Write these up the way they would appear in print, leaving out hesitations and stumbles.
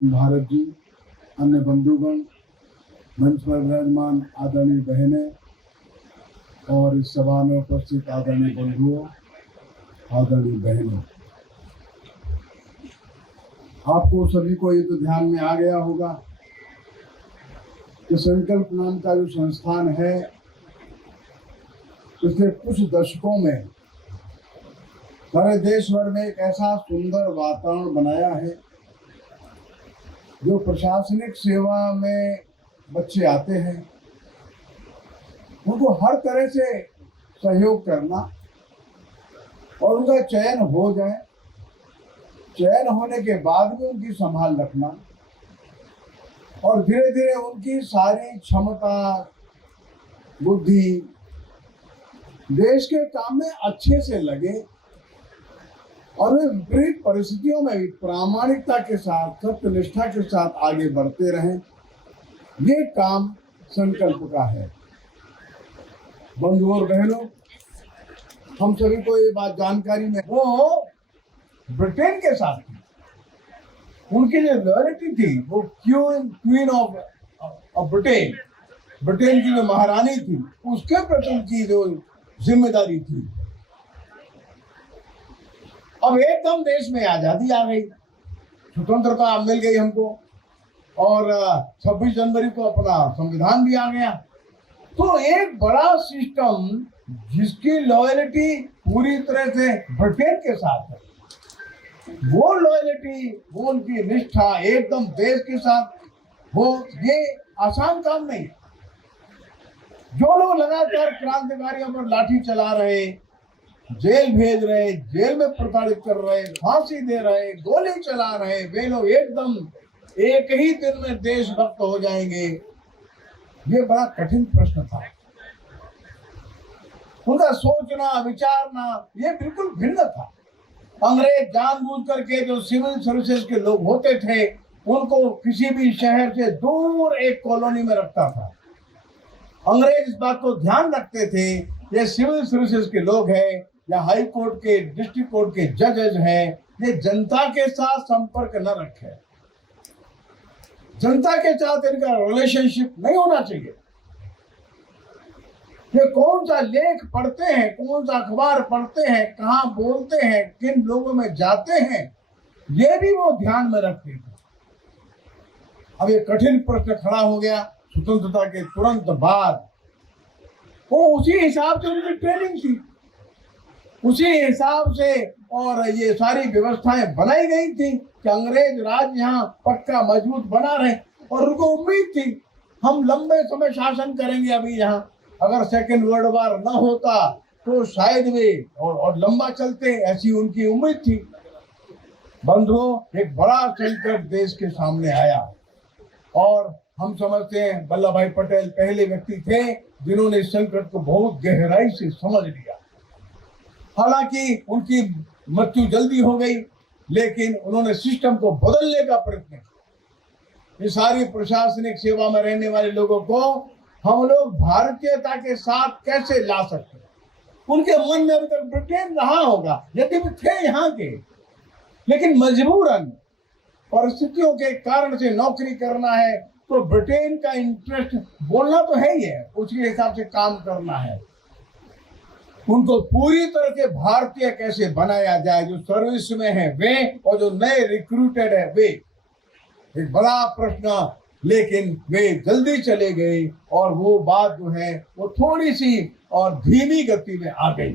भारत जी, अन्य बंधुगण, मंच पर विराजमान आदरणीय बहनें और इस सभा में उपस्थित आदरणीय बंधुओं, आदरणीय बहनों, आपको सभी को ये तो ध्यान में आ गया होगा कि संकल्प नाम का जो संस्थान है, पिछले कुछ दशकों में सारे देश भर में एक ऐसा सुंदर वातावरण बनाया है। जो प्रशासनिक सेवा में बच्चे आते हैं, उनको हर तरह से सहयोग करना और उनका चयन हो जाए, चयन होने के बाद भी उनकी संभाल रखना और धीरे धीरे उनकी सारी क्षमता, बुद्धि देश के काम में अच्छे से लगे और वे विपरीत परिस्थितियों में भी प्रामाणिकता के साथ, सत्यनिष्ठा के साथ आगे बढ़ते रहें। ये काम संकल्प का है। बंधुओं और बहनों, हम सभी को ये बात जानकारी में, वो ब्रिटेन के साथ थी, उनकी जो लॉयल्टी थी वो क्वीन ऑफ ब्रिटेन की जो महारानी थी, उसके प्रति उनकी जो जिम्मेदारी थी। अब एकदम देश में आजादी आ गई, स्वतंत्रता मिल गई हमको और 26 जनवरी को अपना संविधान भी आ गया। तो एक बड़ा सिस्टम जिसकी लॉयल्टी पूरी तरह से ब्रिटेन के साथ है, वो लॉयल्टी, वो उनकी निष्ठा एकदम देश के साथ, वो ये आसान काम नहीं। जो लोग लगातार क्रांतिकारियों पर लाठी चला रहे, जेल भेज रहे, जेल में प्रताड़ित कर रहे, फांसी दे रहे, गोली चला रहे, वे लोग एकदम एक ही दिन में देशभक्त हो जाएंगे, ये बड़ा कठिन प्रश्न था। उनका सोचना, विचारना ये बिल्कुल भिन्न था। अंग्रेज जानबूझ करके जो सिविल सर्विसेज के लोग होते थे, उनको किसी भी शहर से दूर एक कॉलोनी में रखता था। अंग्रेज इस बात को ध्यान रखते थे, ये सिविल सर्विसेज के लोग हैं या हाई कोर्ट के, डिस्ट्रिक्ट कोर्ट के जजेज हैं, ये जनता के साथ संपर्क न रखे, जनता के साथ इनका रिलेशनशिप नहीं होना चाहिए। ये कौन सा लेख पढ़ते हैं, कौन सा अखबार पढ़ते हैं, कहाँ बोलते हैं, किन लोगों में जाते हैं, ये भी वो ध्यान में रखते थे। अब ये कठिन प्रश्न खड़ा हो गया स्वतंत्रता के तुरंत बाद। वो उसी हिसाब से उनकी ट्रेनिंग थी, उसी हिसाब से और ये सारी व्यवस्थाएं बनाई गई थी कि अंग्रेज राज यहाँ पक्का मजबूत बना रहे और उनको उम्मीद थी हम लंबे समय शासन करेंगे। अभी यहाँ अगर सेकेंड वर्ल्ड वार न होता तो शायद वे और लंबा चलते, ऐसी उनकी उम्मीद थी। बंधुओं, एक बड़ा संकट देश के सामने आया और हम समझते हैं वल्लभ भाई पटेल पहले व्यक्ति थे जिन्होंने इस संकट को बहुत गहराई से समझ लिया। हालांकि उनकी मृत्यु जल्दी हो गई, लेकिन उन्होंने सिस्टम को बदलने का प्रयत्न किया। ये सारी प्रशासनिक सेवा में रहने वाले लोगों को हम लोग भारतीयता के साथ कैसे ला सकते हैं। उनके मन में अभी तक ब्रिटेन रहा होगा, यदि भी थे यहाँ के, लेकिन मजबूरन परिस्थितियों के कारण से नौकरी करना है तो ब्रिटेन का इंटरेस्ट बोलना तो है ही है, उसके हिसाब से काम करना है। उनको पूरी तरह से भारतीय कैसे बनाया जाए, जो सर्विस में है वे और जो नए रिक्रूटेड है वे, एक बड़ा प्रश्न। लेकिन वे जल्दी चले गए और वो बात जो है वो थोड़ी सी और धीमी गति में आ गई।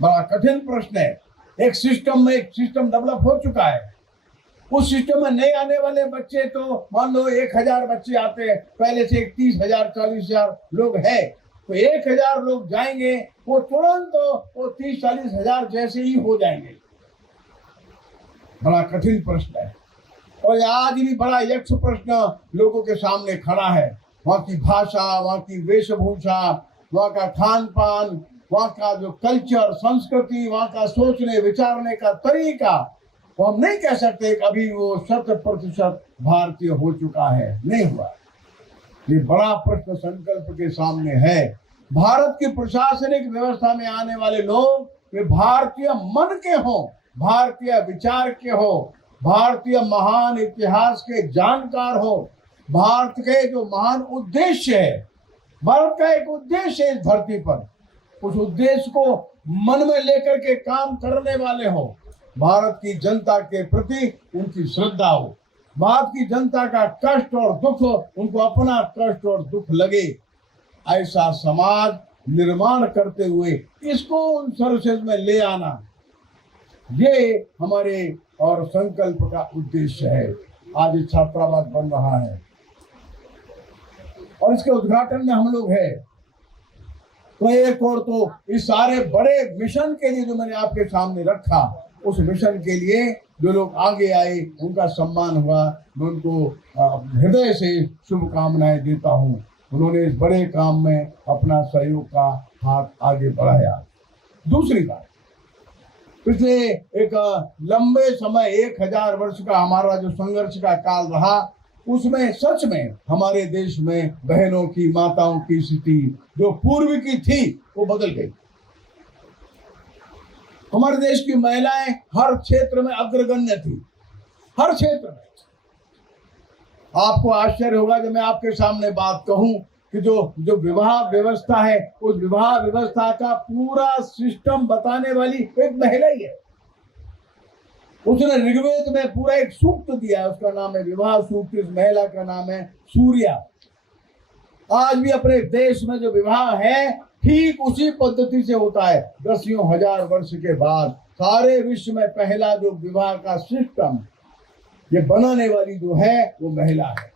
बड़ा कठिन प्रश्न है। एक सिस्टम डेवलप हो चुका है, उस सिस्टम में नए आने वाले बच्चे तो मान लो 1000 बच्चे आते हैं, पहले से 30,000 40,000 लोग हैं, तो 1000 लोग जाएंगे, वो तुरंत वो 30-40 हजार जैसे ही हो जाएंगे। बड़ा कठिन प्रश्न है और आज भी बड़ा यक्ष प्रश्न लोगों के सामने खड़ा है। वहाँ की भाषा, वहाँ की वेशभूषा, वहाँ का खान पान, वहाँ का जो कल्चर, संस्कृति, वहाँ का सोचने विचारने का तरीका, वो हम नहीं कह सकते कि अभी वो 100% भारतीय हो चुका है, नहीं हुआ। ये बड़ा प्रश्न संकल्प के सामने है। भारत की प्रशासनिक व्यवस्था में आने वाले लोग वे भारतीय मन के हों, भारतीय विचार के हो, भारतीय महान इतिहास के जानकार हो, भारत के जो महान उद्देश्य है, भारत का एक उद्देश्य है इस धरती पर, उस उद्देश्य को मन में लेकर के काम करने वाले हो, भारत की जनता के प्रति उनकी श्रद्धा हो, भारत की जनता का कष्ट और दुख उनको अपना कष्ट और दुख लगे, ऐसा समाज निर्माण करते हुए इसको उन सर्विसेज में ले आना, ये हमारे और संकल्प का उद्देश्य है। आज ये छात्रावास बन रहा है और इसके उद्घाटन में हम लोग हैं। तो एक और तो इस सारे बड़े मिशन के लिए जो मैंने आपके सामने रखा, उस मिशन के लिए जो लोग आगे आए उनका सम्मान हुआ, मैं उनको हृदय से शुभकामनाएं देता हूँ। उन्होंने इस बड़े काम में अपना सहयोग का हाथ आगे बढ़ाया। दूसरी बात, पिछले एक लंबे समय 1000 वर्ष का हमारा जो संघर्ष का काल रहा, उसमें सच में हमारे देश में बहनों की, माताओं की स्थिति जो पूर्व की थी वो बदल गई। हमारे देश की महिलाएं हर क्षेत्र में अग्रगण्य थी, हर क्षेत्र में। आपको आश्चर्य होगा जब मैं आपके सामने बात कहूं कि जो विवाह व्यवस्था है, उस विवाह व्यवस्था का पूरा सिस्टम बताने वाली एक महिला ही है। उसने ऋग्वेद में पूरा एक सूक्त दिया है, उसका नाम है विवाह सूक्त। इस महिला का नाम है सूर्या। आज भी अपने देश में जो विवाह है ठीक उसी पद्धति से होता है। दसियों हजार वर्ष के बाद सारे विश्व में पहला जो विवाह का सिस्टम ये बनाने वाली जो है वो महिला है।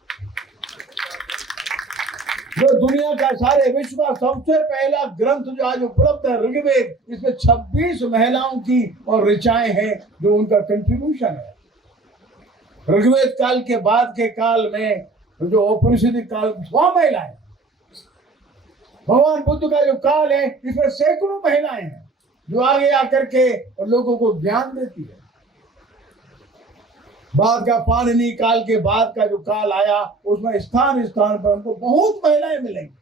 जो दुनिया का सारे विश्व का सबसे पहला ग्रंथ जो आज उपलब्ध है ऋग्वेद, इसमें 26 महिलाओं की और ऋचाएं हैं जो उनका कंट्रीब्यूशन है। ऋग्वेद काल के बाद के काल में जो औपनिषदिक काल, वह महिलाएं। भगवान बुद्ध का जो काल है, इसमें सैकड़ों महिलाएं हैं जो आगे आकर के लोगों को ज्ञान देती है। बाद का पाणिनि काल के बाद का जो काल आया, उसमें स्थान स्थान पर हमको बहुत महिलाएं मिलेंगी।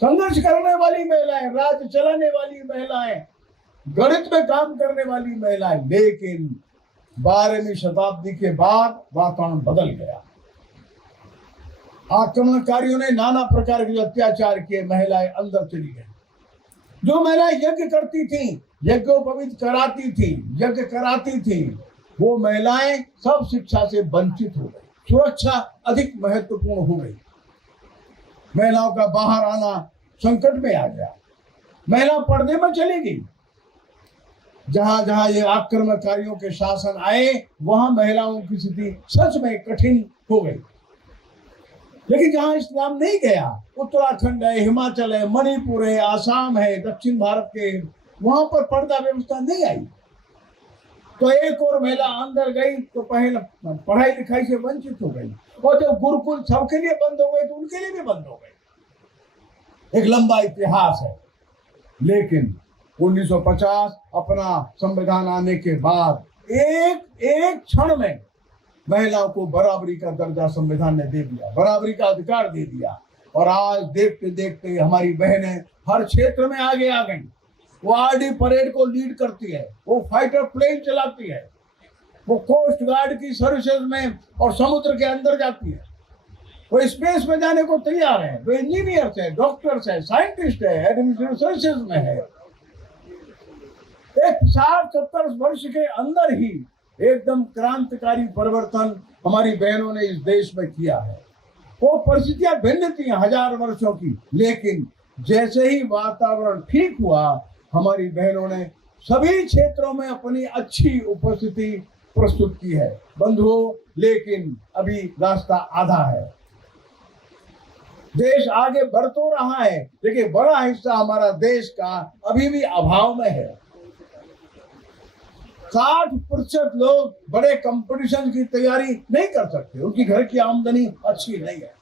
संघर्ष करने वाली महिलाएं, राज्य चलाने वाली महिलाएं, गणित में काम करने वाली महिलाएं। लेकिन 12वीं शताब्दी के बाद वातावरण बदल गया। आक्रमणकारियों ने नाना प्रकार के अत्याचार किए, महिलाएं अंदर चली गई। जो महिलाएं यज्ञ करती थी, यज्ञोपवीत कराती थी, यज्ञ कराती थी, वो महिलाएं सब शिक्षा से वंचित हो गई। सुरक्षा अधिक महत्वपूर्ण हो गई। महिलाओं का बाहर आना संकट में आ गया। महिला पर्दे में चली गई। जहां जहां ये आक्रमणकारियों के शासन आए, वहां महिलाओं की स्थिति सच में कठिन हो गई। लेकिन जहां इस्लाम नहीं गया, उत्तराखंड है, हिमाचल है, मणिपुर है, आसाम है, दक्षिण भारत के, वहां पर पर्दा व्यवस्था नहीं आई। तो एक और महिला अंदर गई तो पहले पढ़ाई लिखाई से वंचित हो गई, और जब गुरुकुल सबके लिए बंद हो गए तो उनके लिए भी बंद हो गए। एक लंबा इतिहास है। लेकिन 1950 अपना संविधान आने के बाद एक क्षण में महिलाओं को बराबरी का दर्जा संविधान ने दे दिया, बराबरी का अधिकार दे दिया। और आज देखते देखते हमारी बहनें हर क्षेत्र में आगे आ गई। वो आरडी परेड को लीड करती है, वो फाइटर प्लेन चलाती है, वो कोस्ट गार्ड की सर्विसेज में और समुद्र के अंदर जाती है, वो स्पेस में जाने को तैयार है, वो इंजीनियर्स है, डॉक्टर्स है, साइंटिस्ट है, एडमिनिस्ट्रेटिव सर्विसेज में है। एक 60-70 वर्ष के अंदर ही एकदम क्रांतिकारी परिवर्तन हमारी बहनों ने इस देश में किया है। वो परिस्थितियां भिन्न थी 1000 वर्षों की, लेकिन जैसे ही वातावरण ठीक हुआ, हमारी बहनों ने सभी क्षेत्रों में अपनी अच्छी उपस्थिति प्रस्तुत की है। बंधुओं, लेकिन अभी रास्ता आधा है। देश आगे बढ़ तो रहा है, लेकिन बड़ा हिस्सा हमारा देश का अभी भी अभाव में है। 60% लोग बड़े कंपटीशन की तैयारी नहीं कर सकते, उनकी घर की आमदनी अच्छी नहीं है।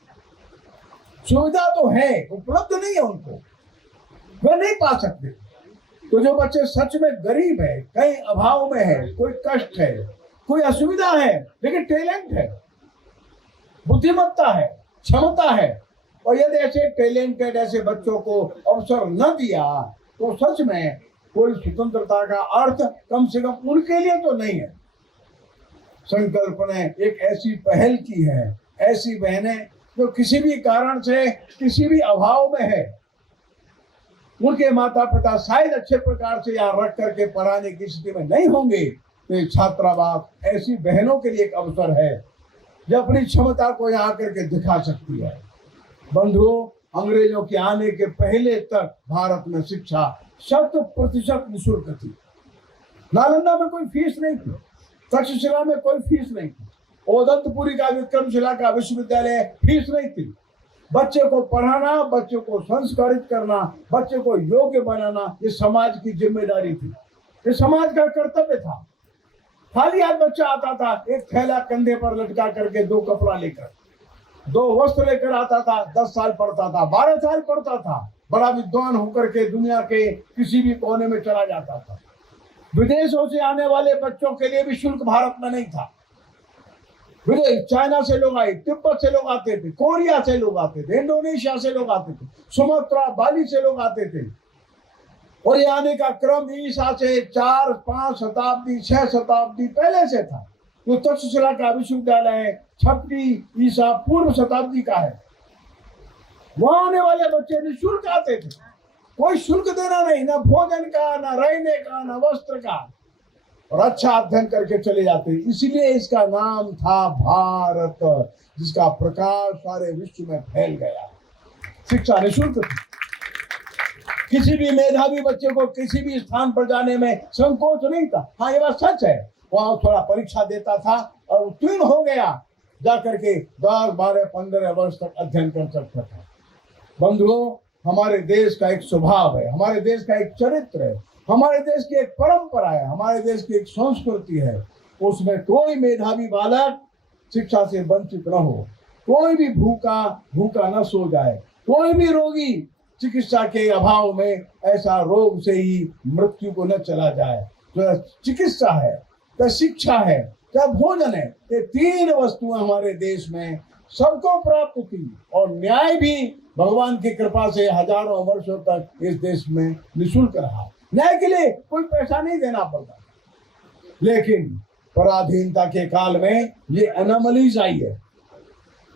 सुविधा तो है, उपलब्ध नहीं है उनको, वह नहीं पा सकते। तो जो बच्चे सच में गरीब है, कहीं अभाव में है, कोई कष्ट है, कोई असुविधा है, लेकिन टैलेंट है, बुद्धिमत्ता है, क्षमता है, और यदि ऐसे टैलेंटेड ऐसे बच्चों को अवसर न दिया तो सच में कोई स्वतंत्रता का अर्थ कम से कम उनके लिए तो नहीं है। संकल्प ने एक ऐसी पहल की है, ऐसी बहनें जो किसी भी कारण से किसी भी अभाव में है, उनके माता पिता शायद अच्छे प्रकार से यहाँ रख करके पढ़ाने की स्थिति में नहीं होंगे, तो ये छात्रावास ऐसी बहनों के लिए एक अवसर है जो अपनी क्षमता को यहाँ करके दिखा सकती है। बंधुओं, अंग्रेजों के आने के पहले तक भारत में शिक्षा 100% निःशुल्क थी। नालंदा में कोई फीस नहीं थी, तक्षशिला में कोई फीस नहीं थी, ओदंतपुरी का विक्रमशिला का विश्वविद्यालय फीस नहीं थी। बच्चे को पढ़ाना, बच्चे को संस्कारित करना, बच्चे को योग्य बनाना, ये समाज की जिम्मेदारी थी, ये समाज का कर्तव्य था। खाली हाथ बच्चा आता था, एक थैला कंधे पर लटका करके 2 कपड़ा लेकर, 2 वस्त्र लेकर आता था, 10 साल पढ़ता था, 12 साल पढ़ता था, बड़ा विद्वान होकर के दुनिया के किसी भी कोने में चला जाता था। विदेशों से आने वाले बच्चों के लिए भी शुल्क भारत में नहीं था। विदेश, चाइना से लोग आए, तिब्बत से लोग आते थे, कोरिया से लोग आते थे, इंडोनेशिया से लोग आते थे, सुमात्रा, बाली से लोग आते थे। और ये आने का क्रम ईसा से 4-5 शताब्दी, 6 शताब्दी पहले से था। जो तक्षशिला का विश्वविद्यालय है 6वीं ईसा पूर्व शताब्दी का है। वहां आने वाले बच्चे निःशुल्क आते थे, कोई शुल्क देना नहीं, ना भोजन का, ना रहने का, ना वस्त्र का, और अच्छा अध्ययन करके चले जाते। इसीलिए इसका नाम था भारत, जिसका प्रकाश सारे विश्व में फैल गया। शिक्षा निःशुल्क थी, किसी भी मेधावी बच्चे को किसी भी स्थान पर जाने में संकोच नहीं था। हाँ, ये बात सच है, वहां थोड़ा परीक्षा देता था और उत्तीर्ण हो गया, जाकर के 10, 12, 15 वर्ष तक अध्ययन कर सकता था। बंधुओं, हमारे देश का एक स्वभाव है, हमारे देश का एक चरित्र है, हमारे देश की एक परंपरा है, हमारे देश की एक संस्कृति है। उसमें कोई मेधावी बालक शिक्षा से वंचित न हो, कोई भी भूखा न सो जाए, कोई भी रोगी चिकित्सा के अभाव में ऐसा रोग से ही मृत्यु को न चला जाए। तो चिकित्सा है, तो शिक्षा है, तो भोजन है, ये 3 वस्तुएं हमारे देश में सबको प्राप्त थी। और न्याय भी भगवान की कृपा से हजारों वर्षों तक इस देश में निःशुल्क रहा। न्याय के लिए कोई पैसा नहीं देना पड़ता। लेकिन पराधीनता के काल में ये एनोमलीज आई है,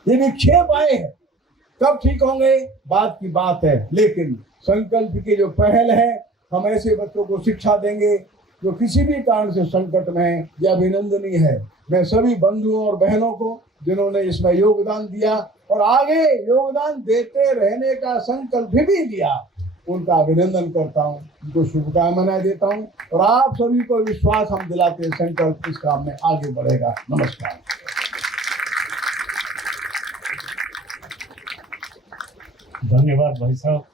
ये विक्षेप आए हैं। कब ठीक होंगे, बात की बात है। लेकिन संकल्प की जो पहल है, हम ऐसे बच्चों को शिक्षा देंगे जो किसी भी कारण से संकट में है, यह अभिनंदनीय है। मैं सभी बंधुओं और बहनों को जिन्होंने इसमें योगदान दिया और आगे योगदान देते रहने का संकल्प भी लिया, उनका अभिनंदन करता हूँ, उनको शुभकामनाएं देता हूँ। और आप सभी को विश्वास हम दिलाते हैं, संकल्प इस काम में आगे बढ़ेगा। नमस्कार। धन्यवाद भाई साहब।